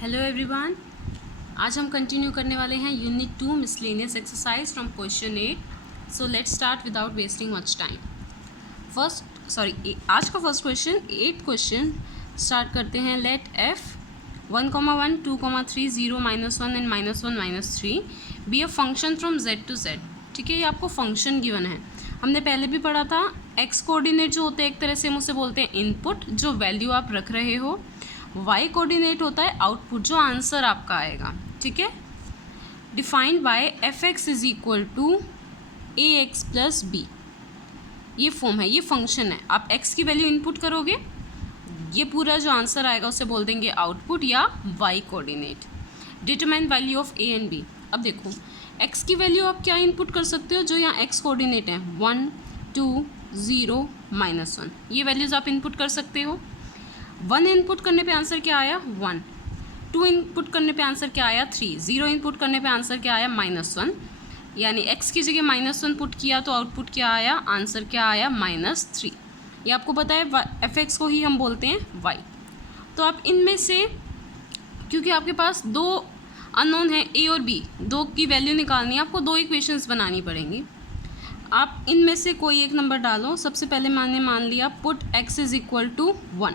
Hello everyone, आज हम continue करने वाले हैं unit 2 miscellaneous exercise from question 8। So let's start without wasting much time. आज का फर्स्ट क्वेश्चन 8 क्वेश्चन स्टार्ट करते हैं। Let f 1,1 2,3 0 -1 and -1 -3 be a function from z to z। ठीक है, ये आपको फंक्शन गिवन है। हमने पहले भी पढ़ा था x कोऑर्डिनेट जो होते हैं एक तरह से हम उसे बोलते हैं इनपुट, जो वैल्यू आप रख रहे हो। y कोऑर्डिनेट होता है आउटपुट, जो आंसर आपका आएगा। ठीक है, defined by f(x) is equal to ax plus b। ये फॉर्म है, ये फंक्शन है। आप x की वैल्यू इनपुट करोगे, ये पूरा जो आंसर आएगा उसे बोल देंगे आउटपुट या y coordinate. Determine value of a and b। अब देखो x की वैल्यू आप क्या इनपुट कर सकते हो, जो यहाँ x कोऑर्डिनेट है 1 2 0 -1, ये वैल्यूज़ आप इनपुट कर सकते हो। 1 इनपुट करने पे आंसर क्या आया 1, 2 इनपुट करने पे आंसर क्या आया 3, 0 इनपुट करने पे आंसर क्या आया -1, यानी x की जगह -1 पुट किया तो आउटपुट क्या आया, आंसर क्या आया -3। ये आपको पता है f(x) को ही हम बोलते हैं y। तो आप इनमें से, क्योंकि आपके पास दो अननोन है a और b, दो की वैल्यू निकालनी है, आपको दो इक्वेशंस बनानी पड़ेंगी। आप इनमें से कोई एक नंबर डालो। सबसे पहले मैंने मान लिया put x is equal to 1,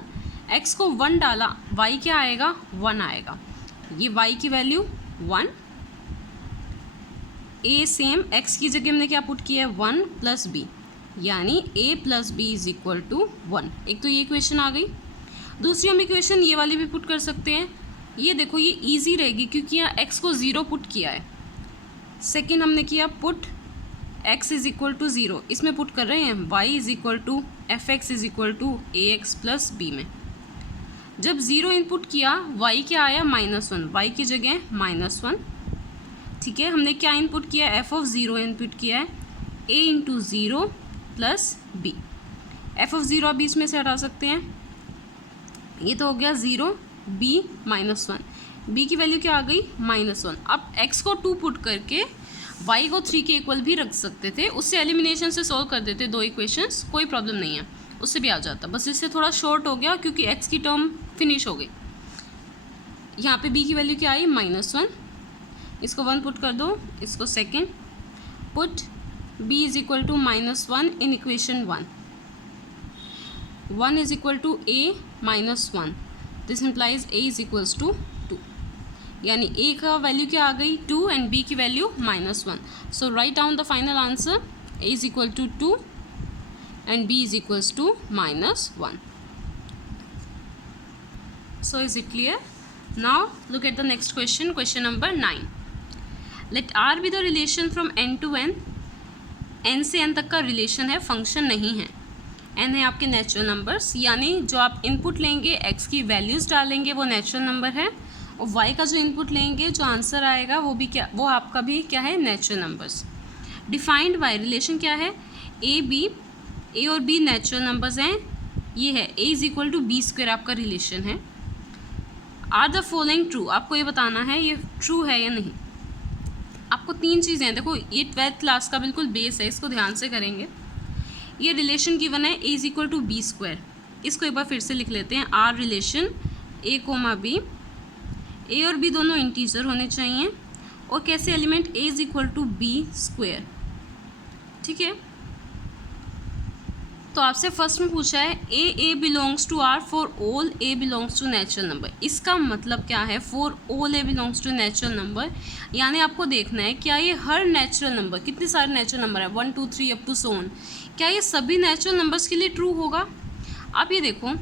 x को 1 डाला, y क्या आएगा 1 आएगा। ये y की वैल्यू 1, a सेम x की जगह हमने क्या पुट किया है 1 प्लस b, यानी a plus b is equal to 1। एक तो ये इक्वेशन आ गई। दूसरी हम इक्वेशन ये वाली भी पुट कर सकते हैं। ये देखो, ये इजी रहेगी क्योंकि यहाँ x को 0 पुट किया है। सेकेंड हमने किया put x is equal to 0, इसमें पुट कर रहे हैं y is equal to f(x) is equal to ax plus b में। जब 0 इनपुट किया y क्या आया -1, y की जगह -1। ठीक है, हमने क्या इनपुट किया f(0) इनपुट किया है a into 0 plus b। f(0) आप बीच में से हटा सकते हैं, ये तो हो गया 0 b -1, b की वैल्यू क्या आ गई -1। अब x को 2 पुट करके y को 3 के इक्वल भी रख सकते थे, उससे एलिमिनेशन से सॉल्व कर देते दो इक्वेशंस, कोई प्रॉब्लम नहीं है, उससे भी आ जाता। बस इससे थोड़ा शॉर्ट हो गया क्योंकि x की टर्म फिनिश हो गई। यहाँ पे b की वैल्यू क्या आई -1, इसको 1 पुट कर दो, इसको second put b is equal to -1 in equation 1, 1 is equal to a -1, this implies a is equals to 2, यानी a का वैल्यू क्या आ गई 2 एंड b की value -1। So write down the final answer, a is equal to 2 and b is equals to -1. So is it clear? Now look at the next question, question number 9. Let r be the relation from n to n, n से n तक का relation है, function नहीं है। n है आपके natural numbers, यानी जो आप इनपुट लेंगे x की वैल्यूज़ डालेंगे वो नेचुरल नंबर है, और y का जो इनपुट लेंगे जो आंसर आएगा वो भी क्या, वो आपका भी क्या है, natural numbers. Defined by, relation क्या है a और b नेचुरल नंबर्स हैं, ये है a is equal to B square आपका रिलेशन है। आर द फॉलोइंग ट्रू, आपको ये बताना है ये ट्रू है या नहीं। आपको 3 चीज़ें हैं, देखो ये 12th क्लास का बिल्कुल बेस है, इसको ध्यान से करेंगे। ये रिलेशन गिवन है a is equal to B square, इसको एक बार फिर से लिख लेते हैं। R relation a comma b, a और b दोनों इंटीजर होने चाहिए, और कैसे element a is equal to B square. ठीक है, तो आपसे फर्स्ट में पूछा है a belongs to r for all a belongs to natural number. इसका मतलब क्या है, for all a belongs to natural number, यानी आपको देखना है क्या ये हर नेचुरल नंबर, कितने सारे नेचुरल नंबर है 1 2 3 अप टू सो ऑन, क्या ये सभी नेचुरल नंबर्स के लिए ट्रू होगा। आप ये देखो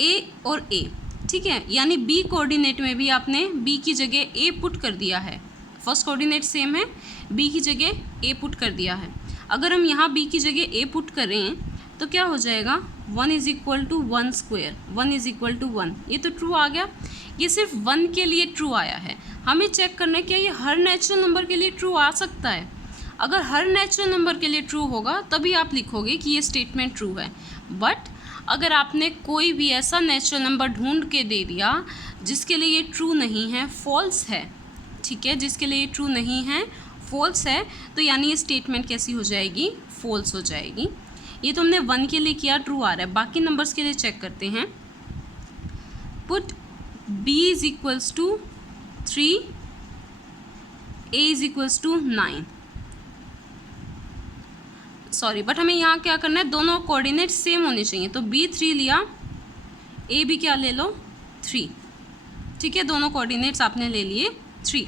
a और a, ठीक है, यानी b कोऑर्डिनेट में भी आपने b की जगह a पुट कर दिया है, फर्स्ट कोऑर्डिनेट सेम है, b की जगह a पुट कर दिया है। अगर हम यहाँ b की जगह a पुट करें तो क्या हो जाएगा 1 is equal to 1 square, 1 is equal to 1, ये तो ट्रू आ गया। ये सिर्फ 1 के लिए ट्रू आया है, हमें चेक करना है क्या ये हर नेचुरल नंबर के लिए ट्रू आ सकता है। अगर हर नेचुरल नंबर के लिए ट्रू होगा तभी आप लिखोगे कि ये स्टेटमेंट ट्रू है। बट अगर आपने कोई भी ऐसा नेचुरल नंबर ढूंढ के दे दिया जिसके लिए ये ट्रू नहीं है, फॉल्स है, ठीक है, जिसके लिए ये ट्रू नहीं है, फॉल्स है, तो यानी ये स्टेटमेंट कैसी हो जाएगी, फॉल्स हो जाएगी। ये तो हमने 1 के लिए किया, ट्रू आ रहा है। बाकी नंबर्स के लिए चेक करते हैं। Put b is equals to 3, a is equals to 9। Sorry, but हमें यहाँ क्या करना है, दोनों कोऑर्डिनेट सेम होने चाहिए। तो b 3 लिया, a भी क्या ले लो 3, ठीक है, दोनों कोऑर्डिनेट्स आपने ले लिए 3।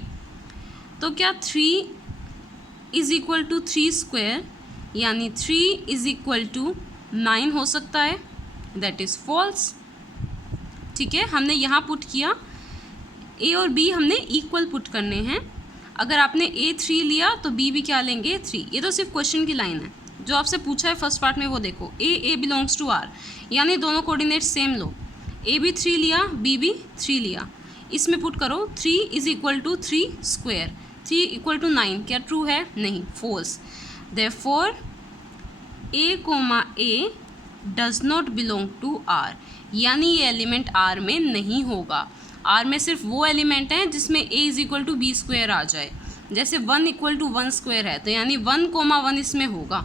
तो क्या 3 इज इक्वल टू 3 स्क्वायर यानी 3 इज इक्वल टू 9 हो सकता है? That is false. ठीक है, हमने यहाँ पुट किया, a और b हमने इक्वल पुट करने हैं। अगर आपने a 3 लिया तो b भी क्या लेंगे 3। ये तो सिर्फ क्वेश्चन की लाइन है, जो आपसे पूछा है फर्स्ट पार्ट में वो देखो, a बिलोंग्स टू r, यानी दोनों कोऑर्डिनेट सेम लो। a भी 3 लिया, b भी 3 लिया, इसमें पुट करो 3 is equal to 3 square, 3 equal to 9। क्या ट्रू है? नहीं, false. Therefore a, does not belong to r, यानी ये एलिमेंट r में नहीं होगा। r में सिर्फ वो एलिमेंट हैं जिसमें a is equal to B square आ जाए। जैसे 1 इक्वल टू 1 स्क्वायर है, तो यानी 1, 1 इसमें होगा।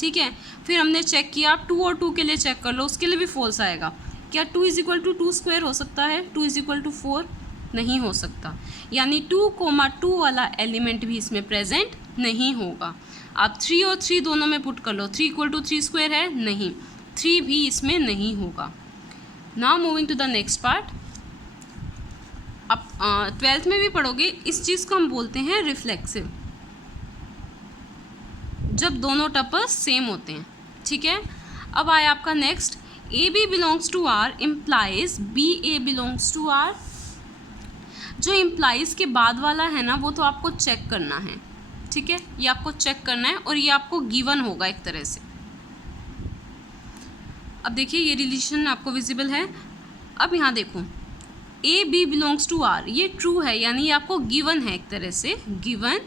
ठीक है, फिर हमने चेक किया, आप 2 और 2 के लिए चेक कर लो, उसके लिए भी फॉल्स आएगा। क्या 2 इज इक्वल टू 2 स्क्वायर हो सकता है? 2 इज इक्वल टू 4 नहीं हो सकता, यानी 2, 2 वाला एलिमेंट भी इसमें प्रेजेंट नहीं होगा। आप 3 और 3 दोनों में पुट कर लो, 3 इक्वल टू 3 स्क्वायर है? नहीं, 3 भी इसमें नहीं होगा। Now moving to the next part. आप 12th में भी पढ़ोगे, इस चीज़ को हम बोलते हैं रिफ्लेक्सिव, जब दोनों टपल्स सेम होते हैं। ठीक है, अब आया आपका next, A B belongs to R implies B A belongs to R. जो इम्प्लाइज के बाद वाला है ना, वो तो आपको चेक करना है। ठीक है, ये आपको चेक करना है और ये आपको गिवन होगा एक तरह से। अब देखिए, ये रिलेशन आपको विजिबल है। अब यहाँ देखो, A B belongs to R, ये ट्रू है, यानी ये आपको गिवन है एक तरह से। Given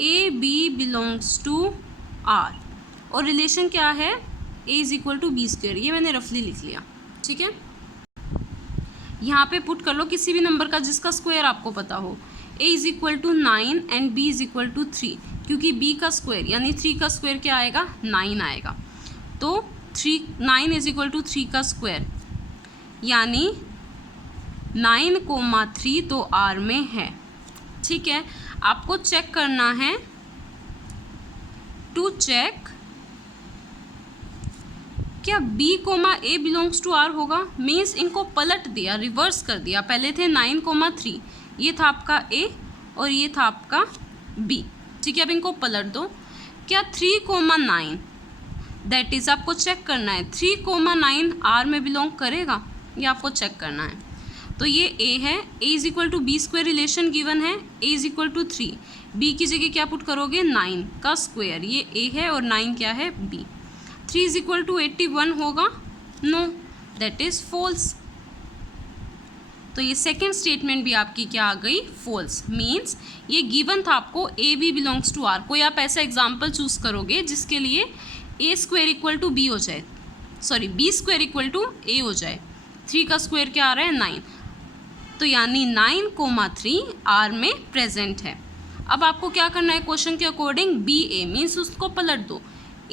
A B belongs to R, और रिलेशन क्या है? A is equal to B square. ये मैंने रफली लिख लिया। ठीक है, यहाँ पे पुट कर लो किसी भी नंबर का जिसका स्क्वायर आपको पता हो। A is equal to 9 and B is equal to 3, क्योंकि बी का स्क्वायर यानी 3 का स्क्वायर क्या आएगा? 9 आएगा। तो 9 इज इक्वल टू 3 का स्क्वायर, यानी 9, 3 तो आर में है। ठीक है, आपको चेक करना है, टू चेक क्या b, a belongs to r होगा। मीन्स इनको पलट दिया, रिवर्स कर दिया। पहले थे 9, 3, ये था आपका a और ये था आपका b। ठीक है, अब इनको पलट दो। क्या 3, 9, दैट इज़ आपको चेक करना है 3, 9 r में बिलोंग करेगा, ये आपको चेक करना है। तो ये a है, a is equal to B square relation given है, a is equal to 3, b की जगह क्या पुट करोगे? 9 का स्क्वायर, ये a है और 9 क्या है? b। 3 इज इक्वल टू 81 होगा? No, that is false. तो ये सेकेंड स्टेटमेंट भी आपकी क्या आ गई? फॉल्स। मीन्स ये गिवन था आपको A B belongs to R. कोई आप ऐसा एग्जाम्पल चूज करोगे जिसके लिए A square equal to B हो जाए, sorry B square equal to A हो जाए। 3 का स्क्वायर क्या आ रहा है? 9, तो यानी 9, 3 आर में प्रेजेंट है। अब आपको क्या करना है क्वेश्चन के अकॉर्डिंग? बी ए मीन्स उसको पलट दो,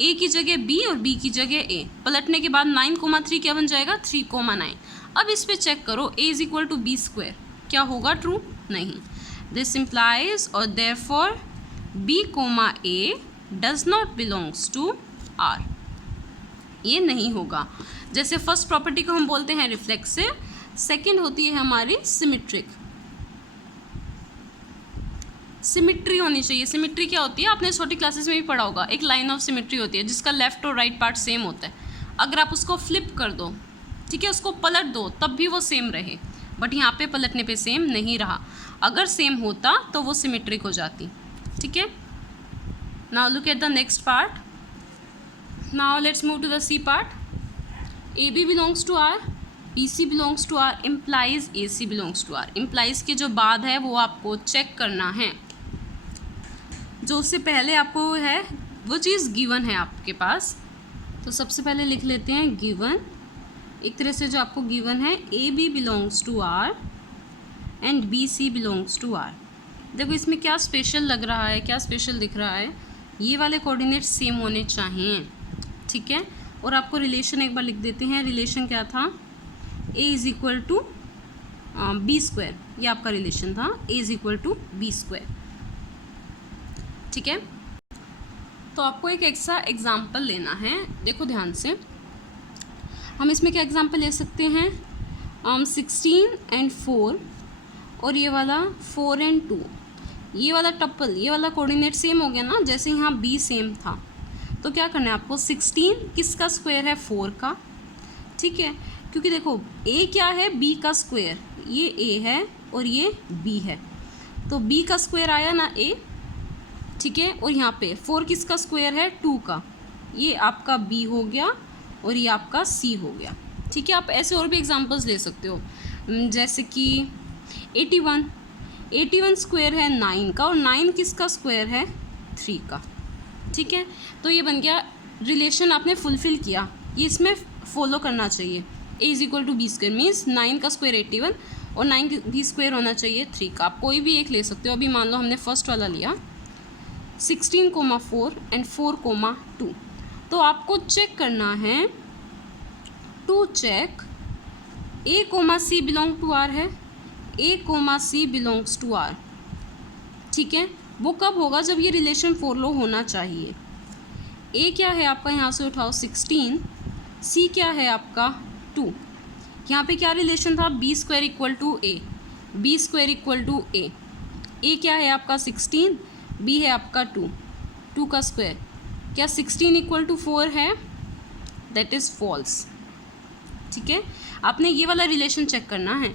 ए की जगह बी और बी की जगह ए। पलटने के बाद 9, 3 क्या बन जाएगा? 3, 9। अब इस पे चेक करो, A is equal to B square, क्या होगा? ट्रू नहीं। दिस इम्प्लाइज और therefore B, A does not belongs to R, ये नहीं होगा। जैसे फर्स्ट प्रॉपर्टी को हम बोलते हैं रिफ्लेक्सिव, सेकंड होती है हमारी सिमेट्रिक। सिमेट्री होनी चाहिए। सिमेट्री क्या होती है? आपने छोटी क्लासेस में भी पढ़ा होगा, एक लाइन ऑफ सिमेट्री होती है जिसका लेफ्ट और राइट पार्ट सेम होता है। अगर आप उसको फ्लिप कर दो, ठीक है, उसको पलट दो, तब भी वो सेम रहे, बट यहाँ पे पलटने पे सेम नहीं रहा। अगर सेम होता तो वो सिमेट्रिक हो जाती। ठीक है, now look at the next part. Now let's move to the C part. A B belongs to R, B C belongs to R implies A C belongs to R. Implies के जो बाद है वो आपको चेक करना है, जो उससे पहले आपको है वो चीज़ गिवन है आपके पास। तो सबसे पहले लिख लेते हैं गिवन। एक तरह से जो आपको गिवन है, A B belongs to R and B C belongs to R. देखो इसमें क्या स्पेशल लग रहा है, क्या स्पेशल दिख रहा है? ये वाले कोऑर्डिनेट्स सेम होने चाहिए। ठीक है, और आपको रिलेशन एक बार लिख देते हैं। रिलेशन क्या था? A is equal to B square, ये आपका रिलेशन था, A is equal to B square. ठीक है, तो आपको एक एक्स्ट्रा एग्जाम्पल लेना है, देखो ध्यान से। हम इसमें क्या एग्जाम्पल ले सकते हैं, 16 and 4 और ये वाला 4 and 2, ये वाला टप्पल, ये वाला कोऑर्डिनेट सेम हो गया ना, जैसे यहाँ बी सेम था। तो क्या करना है आपको, 16 किसका स्क्वायर है, 4 का। ठीक है, क्योंकि देखो ए क्या है, बी का स्क्वायर, ये ए है और ये बी है, तो बी का स्क्वायर आया ना ए। ठीक है, और यहाँ पे 4 किसका स्क्वायर है, 2 का, ये आपका बी हो गया और ये आपका सी हो गया। ठीक है, आप ऐसे और भी एग्जांपल्स ले सकते हो, जैसे कि 81 स्क्वायर है 9 का, और 9 किसका स्क्वायर है, 3 का। ठीक है, तो ये बन गया रिलेशन, आपने फुलफिल किया, ये इसमें फॉलो करना चाहिए। A is equal to B square means 9 का स्क्वायर 81 और 9 भी स्क्वायर होना चाहिए 3 का। आप कोई भी एक ले सकते हो, अभी मान लो हमने फर्स्ट वाला लिया 16,4 एंड 4,2। तो आपको चेक करना है, to check A comma C belong to R है, A comma C belongs to R. ठीक है, वो कब होगा, जब ये रिलेशन फॉलो होना चाहिए। ए क्या है आपका, यहाँ से उठाओ 16, सी क्या है आपका 2, यहाँ पे क्या रिलेशन था, B square equal to A, B square equal to A क्या है आपका 16, बी है आपका 2 का स्क्वायर, क्या 16 इक्वल टू 4 है, दैट इज़ फॉल्स। ठीक है, आपने ये वाला रिलेशन चेक करना है,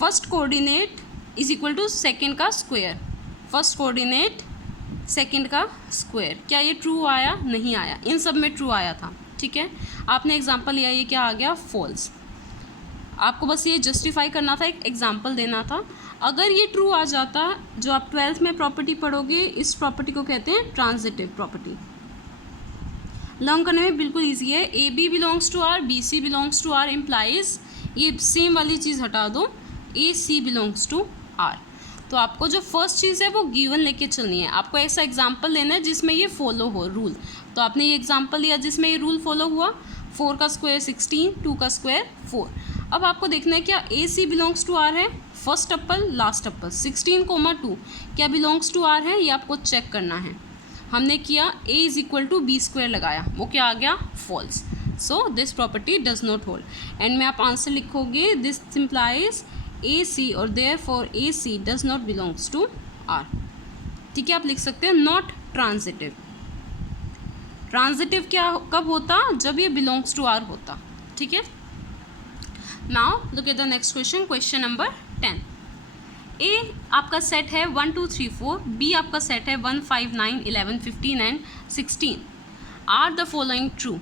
first coordinate is equal to second का स्क्वायर, फर्स्ट कोऑर्डिनेट सेकेंड का स्क्वायर, क्या ये ट्रू आया, नहीं आया, इन सब में ट्रू आया था। ठीक है, आपने एग्जांपल लिया, ये क्या आ गया, फॉल्स। आपको बस ये जस्टिफाई करना था, एक एग्जांपल देना था। अगर ये ट्रू आ जाता, जो आप 12th में प्रॉपर्टी पढ़ोगे, इस प्रॉपर्टी को कहते हैं ट्रांजिटिव प्रॉपर्टी। लर्न करने में बिल्कुल ईजी है, A B belongs to R, B C belongs to R implies, ये सेम वाली चीज़ हटा दो, A C belongs to R. तो आपको जो फर्स्ट चीज़ है वो गिवन लेके चलनी है, आपको ऐसा एग्जाम्पल लेना है जिसमें ये फॉलो हो रूल। तो आपने ये एग्जाम्पल लिया जिसमें ये रूल फॉलो हुआ, 4 का स्क्वायर 16, 2 का स्क्वायर 4। अब आपको देखना है क्या ए सी बिलोंग्स टू आर है, फर्स्ट टप्पल लास्ट टप्पल 16,2 क्या बिलोंग्स टू आर है, ये आपको चेक करना है। हमने किया A is equal to B square लगाया, वो क्या आ गया, false. So this property does not hold. End में आप आंसर लिखोगे, दिस सिंप्लाइज ए सी और therefore A C does not belongs to R. ठीक है, आप लिख सकते हो नॉट ट्रांजिटिव। ट्रांजिटिव क्या कब होता, जब ये बिलोंग्स टू आर होता। ठीक है, now look at the next question, question number 10। ए आपका सेट है 1 2 3 4, बी आपका सेट है 1 5 9 11 15 and 16। Are the following true.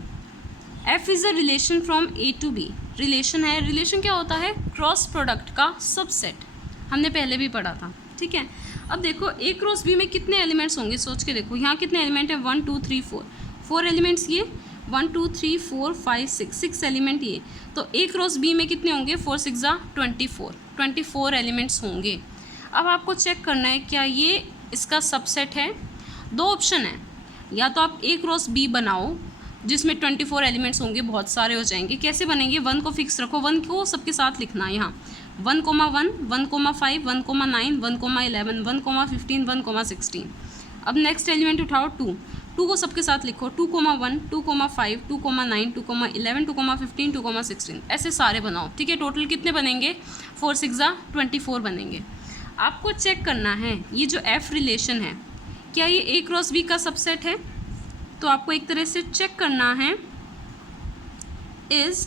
F is a relation from A to B. Relation है, रिलेशन क्या होता है, क्रॉस प्रोडक्ट का सबसेट, हमने पहले भी पढ़ा था। ठीक है, अब देखो ए क्रॉस बी में कितने एलिमेंट्स होंगे, सोच के देखो, यहाँ कितने एलिमेंट हैं, 1 2 3 4, 4 एलिमेंट्स ये, 1 2 3 4 5 6 एलिमेंट ये। तो ए क्रॉस बी में कितने होंगे, 4 6 24 एलिमेंट्स होंगे। अब आपको चेक करना है क्या ये इसका सबसेट है। दो ऑप्शन है, या तो आप ए क्रॉस बी बनाओ जिसमें 24 एलिमेंट्स होंगे, बहुत सारे हो जाएंगे। कैसे बनेंगे, 1 को फिक्स रखो, 1 को सबके साथ लिखना है यहाँ, 1, 1, 1,5, 1,9, 1,11, 1,15, 1,16। अब नेक्स्ट एलिमेंट उठाओ 2 को सबके साथ लिखो, 2,1, 2,5, 2,9, 2,11, 2,15, 2,16, ऐसे सारे बनाओ। ठीक है, टोटल कितने बनेंगे, 4 6 24 बनेंगे। आपको चेक करना है ये जो एफ रिलेशन है, क्या ये ए क्रॉस बी का सबसेट है। तो आपको एक तरह से चेक करना है, इज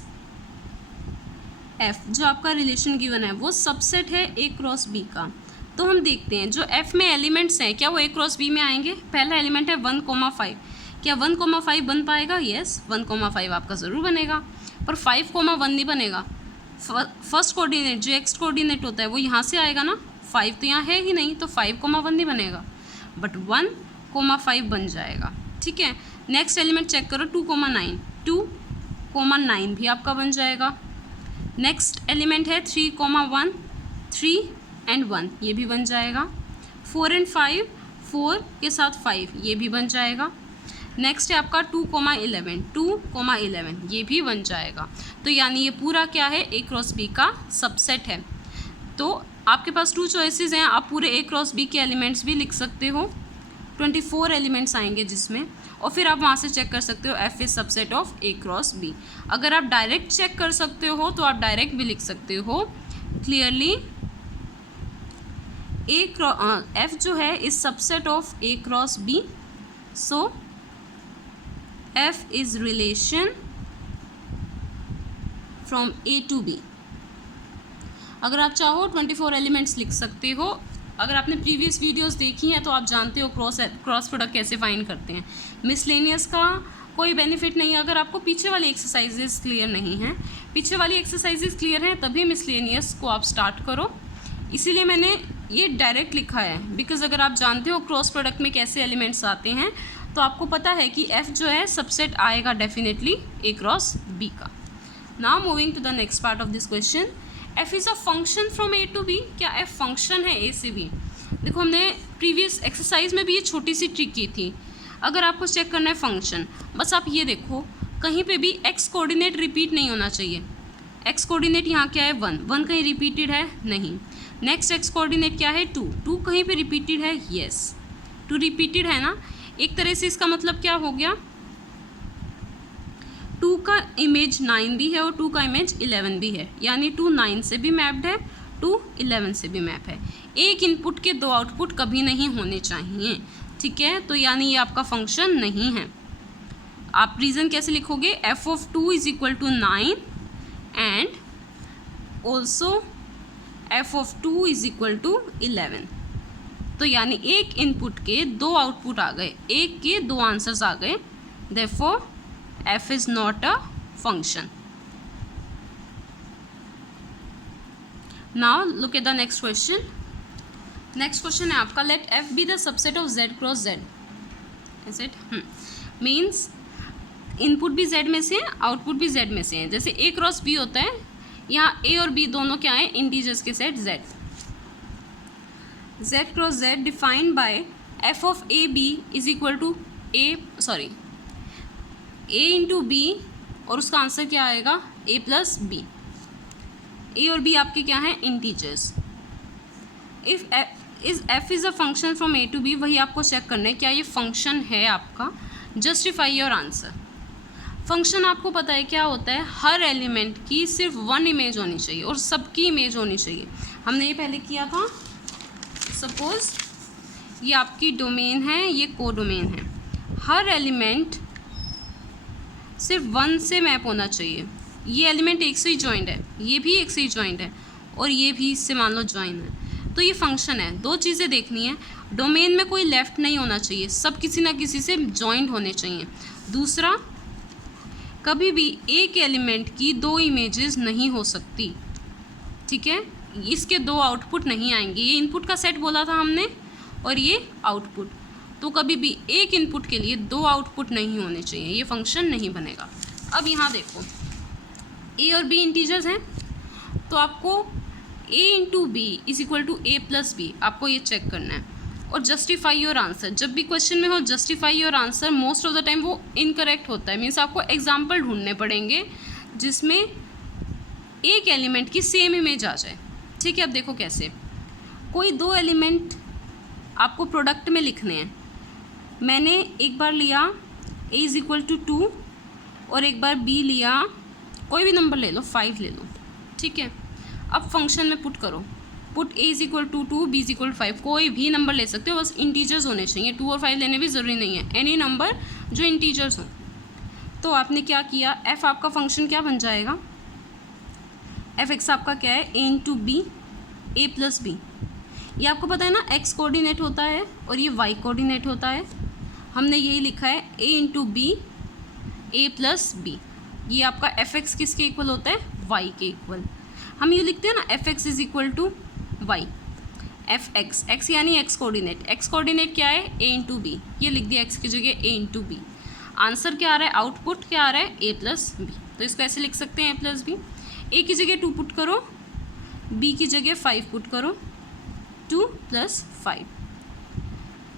एफ जो आपका रिलेशन गिवन है वो सबसेट है ए क्रॉस बी का। तो हम देखते हैं जो एफ में एलिमेंट्स हैं क्या वो ए क्रॉस बी में आएंगे। पहला एलिमेंट है 1,5, क्या 1,5 बन पाएगा, यस 1,5 आपका ज़रूर बनेगा, पर 5,1 नहीं बनेगा। फर्स्ट कोऑर्डिनेट जो एक्स कोऑर्डिनेट होता है वो यहाँ से आएगा ना, 5 तो यहाँ है ही नहीं, तो 5,1 नहीं बनेगा, बट 1,5 बन जाएगा। ठीक है, नेक्स्ट एलिमेंट चेक करो 2,9, 2,9 भी आपका बन जाएगा। नेक्स्ट एलिमेंट है 3,1, 3 and 1 ये भी बन जाएगा। 4 and 5, 4 के साथ 5 ये भी बन जाएगा। नेक्स्ट है आपका 2,11, 2,11 ये भी बन जाएगा। तो यानी ये पूरा क्या है, ए क्रॉस बी का सबसेट है। तो आपके पास 2 चॉइसेस हैं, आप पूरे ए क्रॉस बी के एलिमेंट्स भी लिख सकते हो, 24 एलिमेंट्स आएंगे जिसमें, और फिर आप वहाँ से चेक कर सकते हो F is subset of A cross B. अगर आप डायरेक्ट चेक कर सकते हो तो आप डायरेक्ट भी लिख सकते हो क्लियरली एफ जो है is subset of A cross B, so F is relation from A to B. अगर आप चाहो 24 एलिमेंट्स लिख सकते हो। अगर आपने प्रीवियस वीडियोस देखी हैं तो आप जानते हो क्रॉस प्रोडक्ट कैसे फाइंड करते हैं। मिसलेनियस का कोई बेनिफिट नहीं है अगर आपको पीछे वाली एक्सरसाइजेस क्लियर नहीं हैं। पीछे वाली एक्सरसाइजेस क्लियर हैं तभी मिसलेनियस को आप स्टार्ट करो, इसीलिए मैंने ये डायरेक्ट लिखा है, बिकॉज अगर आप जानते हो क्रॉस प्रोडक्ट में कैसे एलिमेंट्स आते हैं तो आपको पता है कि एफ जो है सबसेट आएगा डेफिनेटली ए क्रॉस बी का। Now moving to the next part of this question, F is a function from A to B. क्या एफ फंक्शन है ए से बी? देखो हमने प्रीवियस एक्सरसाइज में भी ये छोटी सी ट्रिक की थी। अगर आपको चेक करना है फंक्शन, बस आप ये देखो कहीं पे भी एक्स कोऑर्डिनेट रिपीट नहीं होना चाहिए। एक्स कोऑर्डिनेट यहाँ क्या है 1, 1 कहीं रिपीटेड है नहीं। नेक्स्ट एक्स कोऑर्डिनेट क्या है 2, 2 कहीं पे रिपीटेड है, येस 2 रिपीटेड है ना। एक तरह से इसका मतलब क्या हो गया, 2 का इमेज 9 भी है और 2 का इमेज 11 भी है, यानी 2 9 से भी मैप्ड है, 2 11 से भी मैप है। एक इनपुट के 2 आउटपुट कभी नहीं होने चाहिए, ठीक है। तो यानी ये आपका फंक्शन नहीं है। आप रीज़न कैसे लिखोगे, F of 2 is equal to 9 and also F of 2 is equal to 11। तो यानी एक इनपुट के 2 आउटपुट आ गए, एक के 2 आंसर्स आ गए, therefore f is not a function. Now look at the next question. Next question है आपका, let f be the subset of z cross z. Is it? Means input भी z में से है, आउटपुट भी z में से है। जैसे a क्रॉस b होता है, यहाँ a और b दोनों क्या है, इंटीजर्स के set z। z cross z defined by f of a b is equal to a into B, और उसका आंसर क्या आएगा a प्लस बी। ए और बी आपके क्या हैं, integers. If f is a function from a to b, वही आपको चेक करना है क्या ये फंक्शन है आपका। Justify your answer. फंक्शन आपको पता है क्या होता है, हर एलिमेंट की सिर्फ 1 इमेज होनी चाहिए और सबकी इमेज होनी चाहिए। हमने ये पहले किया था। सपोज ये आपकी डोमेन है, ये को डोमेन है, हर एलिमेंट सिर्फ 1 से मैप होना चाहिए। ये एलिमेंट एक से ही जॉइंट है, ये भी एक से ही जॉइंट है, और ये भी इससे मान लो जॉइन है। तो ये फंक्शन है। 2 चीज़ें देखनी है, डोमेन में कोई लेफ़्ट नहीं होना चाहिए, सब किसी ना किसी से जॉइंट होने चाहिए। दूसरा, कभी भी एक एलिमेंट की 2 इमेजेस नहीं हो सकती, ठीक है। इसके 2 आउटपुट नहीं आएंगे। ये इनपुट का सेट बोला था हमने, और ये आउटपुट। तो कभी भी एक इनपुट के लिए 2 आउटपुट नहीं होने चाहिए, ये फंक्शन नहीं बनेगा। अब यहाँ देखो a और b इंटीजर्स हैं, तो आपको a into B is equal to a plus B, आपको ये चेक करना है। और जस्टिफाई योर आंसर, जब भी क्वेश्चन में हो justify your answer, most of the time वो इनकरेक्ट होता है। मीन्स आपको एग्जाम्पल ढूंढने पड़ेंगे जिसमें एक एलिमेंट की सेम इमेज आ जाए, ठीक है। अब देखो कैसे, कोई 2 एलिमेंट आपको प्रोडक्ट में लिखने हैं। मैंने एक बार लिया a इज़ इक्वल टू 2 और एक बार b लिया, कोई भी नंबर ले लो, 5 ले लो, ठीक है। अब फंक्शन में पुट करो, put a is equal to 2, b is equal 5, कोई भी नंबर ले सकते हो, बस इंटीजर्स होने चाहिए। 2 और 5 लेने भी ज़रूरी नहीं है, एनी नंबर जो इंटीजर्स हो। तो आपने क्या किया, f आपका फंक्शन क्या बन जाएगा, f(x) आपका क्या है, a into B, a plus B. ये आपको पता है ना, x कोऑर्डिनेट होता है और ये y कोऑर्डिनेट होता है। हमने यही लिखा है a into B, a plus B. ये आपका f(x) किसके इक्वल होता है, y के इक्वल। हम ये लिखते हैं ना, f(x) is equal to y, f(x), x यानी x कोऑर्डिनेट, x कोऑर्डिनेट क्या है, a इंटू बी। ये लिख दिया x की जगह a इंटू बी। आंसर क्या आ रहा है, आउटपुट क्या आ रहा है, a प्लस बी। तो इसको ऐसे लिख सकते हैं, a प्लस बी। a की जगह 2 पुट करो, b की जगह 5 पुट करो, 2 + 5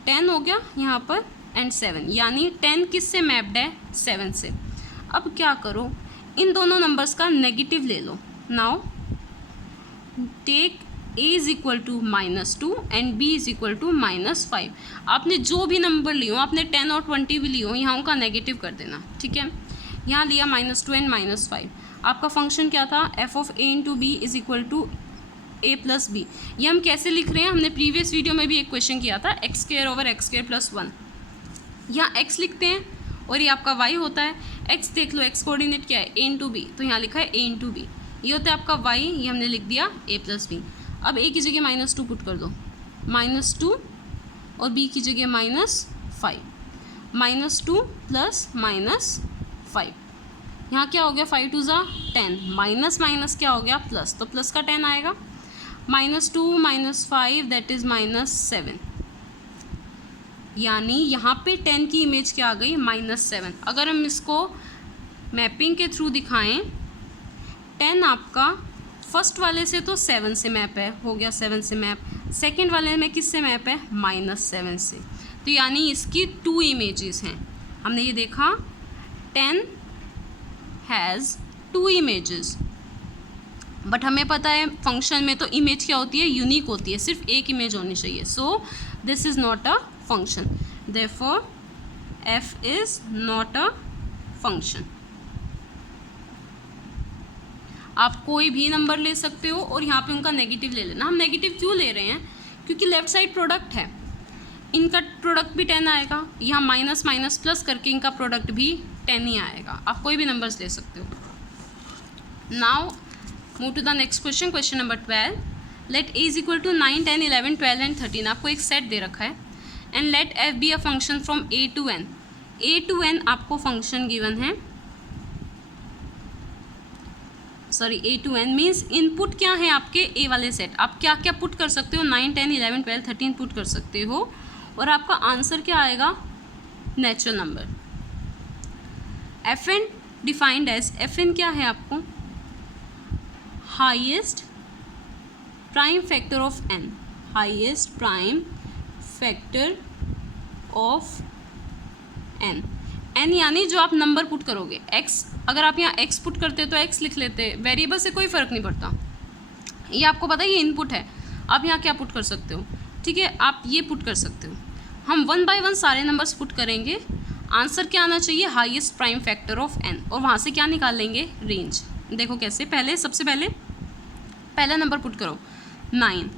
10 हो गया यहाँ पर एंड 7, यानी 10 किससे मैप्ड है? 7 से। अब क्या करो, इन दोनों नंबर्स का नेगेटिव ले लो। Now take a is equal to -2 and b is equal to -5। आपने जो भी नंबर लिए हो, आपने 10 और 20 भी लिए हो, यहाँ उनका नेगेटिव कर देना, ठीक है। यहाँ लिया -2 एंड -5। आपका फंक्शन क्या था? f of a into B is equal to a plus B. ये हम कैसे लिख रहे हैं? हमने प्रीवियस वीडियो में भी एक क्वेश्चन किया था, x² ओवर x² प्लस 1। यहाँ x लिखते हैं और ये आपका y होता है। x देख लो, x कोऑर्डिनेट क्या है? a इंटू बी, तो यहाँ लिखा है a इंटू बी। ये होता है आपका y, ये हमने लिख दिया a प्लस बी। अब a की जगह -2 पुट कर दो, -2 और b की जगह -5, -2 प्लस -5। यहाँ क्या हो गया? 5 2 ज़ा 10, माइनस माइनस क्या हो गया? प्लस, तो प्लस का 10 आएगा। -2 -5 दैट इज़ -7, यानी यहाँ पे 10 की इमेज क्या आ गई? -7। अगर हम इसको मैपिंग के थ्रू दिखाएं, 10 आपका फर्स्ट वाले से तो 7 से मैप है, हो गया 7 से मैप। सेकंड वाले में किससे मैप है? -7 से। तो यानी इसकी 2 इमेजेस हैं। हमने ये देखा 10 हैज़ 2 इमेजेस, बट हमें पता है फंक्शन में तो इमेज क्या होती है? यूनिक होती है, सिर्फ एक इमेज होनी चाहिए। So this is not a function, therefore f is not a function. आप कोई भी नंबर ले सकते हो और यहाँ पे उनका नेगेटिव ले लेना। हम नेगेटिव क्यों ले रहे हैं? क्योंकि लेफ्ट साइड प्रोडक्ट है, इनका प्रोडक्ट भी 10 आएगा, यहाँ माइनस माइनस प्लस करके इनका प्रोडक्ट भी 10 ही आएगा। आप कोई भी नंबर्स ले सकते हो। Now move to the next question, question number 12। Let a is equal to 9 10 11 12 and 13। आपको एक सेट दे रखा है and let f be a function from a to n। a to n आपको फंक्शन गिवन है, sorry a to n means input क्या है आपके a वाले सेट। आप क्या क्या पुट कर सकते हो? 9 10 11 12 13 पुट कर सकते हो और आपका आंसर क्या आएगा? Natural number. fn defined as, fn क्या है आपको? Highest prime factor of n, highest prime factor of n। n यानी जो आप नंबर पुट करोगे। x, अगर आप यहाँ x पुट करते तो x लिख लेते, वेरिएबल से कोई फ़र्क नहीं पड़ता। ये आपको पता है ये इनपुट है, आप यहाँ क्या पुट कर सकते हो? ठीक है, आप ये पुट कर सकते हो। हम 1 बाय 1 सारे नंबर्स पुट करेंगे, आंसर क्या आना चाहिए? Highest prime factor of n, और वहाँ से क्या निकाल लेंगे? रेंज। देखो कैसे, पहले सबसे पहले पहला नंबर पुट करो 9।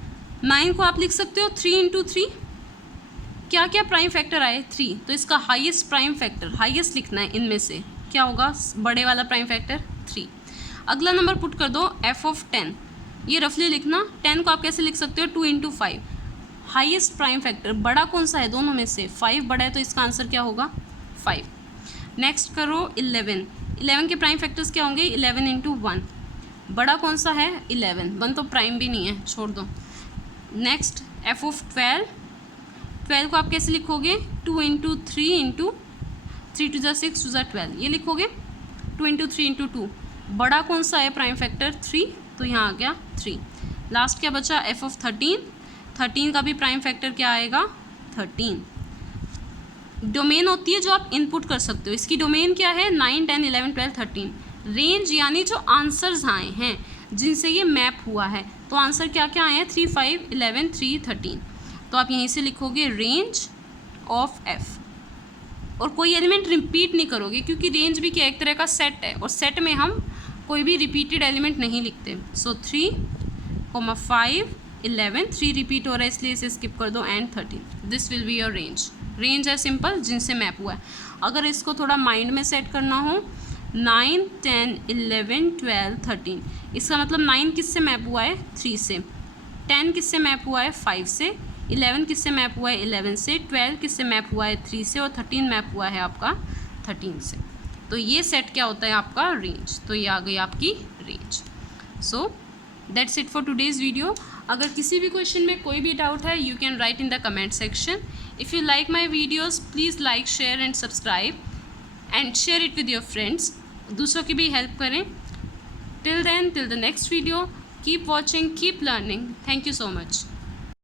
9 को आप लिख सकते हो 3 इंटू 3। क्या क्या प्राइम फैक्टर आए? 3, तो इसका हाईएस्ट प्राइम फैक्टर, हाईएस्ट लिखना है इनमें से, क्या होगा? बड़े वाला प्राइम फैक्टर 3। अगला नंबर पुट कर दो f ऑफ 10, ये रफली लिखना। 10 को आप कैसे लिख सकते हो? 2 इंटू 5। हाईएस्ट प्राइम फैक्टर बड़ा कौन सा है दोनों में से? 5 बड़ा है, तो इसका आंसर क्या होगा? 5। नेक्स्ट करो 11। 11 के प्राइम फैक्टर्स क्या होंगे? 11 इंटू 1। बड़ा कौन सा है? 11। 1 तो प्राइम भी नहीं है, छोड़ दो। Next f of 12। 12 को आप कैसे लिखोगे? 2 इंटू 3 इंटू 3 टू ज़ा 6 टू ज़ा 12, ये लिखोगे। 2 इंटू 3 इंटू 2, बड़ा कौन सा है प्राइम फैक्टर? 3, तो यहाँ आ गया 3। लास्ट क्या बचा? f of 13। 13 का भी प्राइम फैक्टर क्या आएगा? 13। डोमेन होती है जो आप इनपुट कर सकते हो, इसकी डोमेन क्या है? 9 10 11 12 13। रेंज यानी जो आंसर्स आए हैं जिनसे ये मैप हुआ है, तो आंसर क्या क्या आए हैं? 3 5 11 3 13। तो आप यहीं से लिखोगे रेंज ऑफ f, और कोई एलिमेंट रिपीट नहीं करोगे क्योंकि रेंज भी क्या एक तरह का सेट है, और सेट में हम कोई भी रिपीटेड एलिमेंट नहीं लिखते। सो 3 5 11, 3 रिपीट हो रहा है इसलिए इसे स्किप कर दो, and 13। This will be your range. Range है सिंपल, जिनसे मैप हुआ है। अगर इसको थोड़ा माइंड में सेट करना हो, 9 10 11 12 13, इसका मतलब 9 किससे मैप हुआ है? 3 से। 10 किससे मैप हुआ है? 5 से। 11 किससे मैप हुआ है? 11 से। 12 किससे मैप हुआ है? 3 से। और 13 मैप हुआ है आपका 13 से। तो ये सेट क्या होता है? आपका रेंज। तो ये आ गई आपकी range. So that's it for today's video. अगर किसी भी क्वेश्चन में कोई भी डाउट है, you can write in the comment section. If you like my videos, please like share and subscribe and share it with your friends. दूसरों की भी हेल्प करें। Till then, till the next video, keep watching, keep learning. Thank you so much.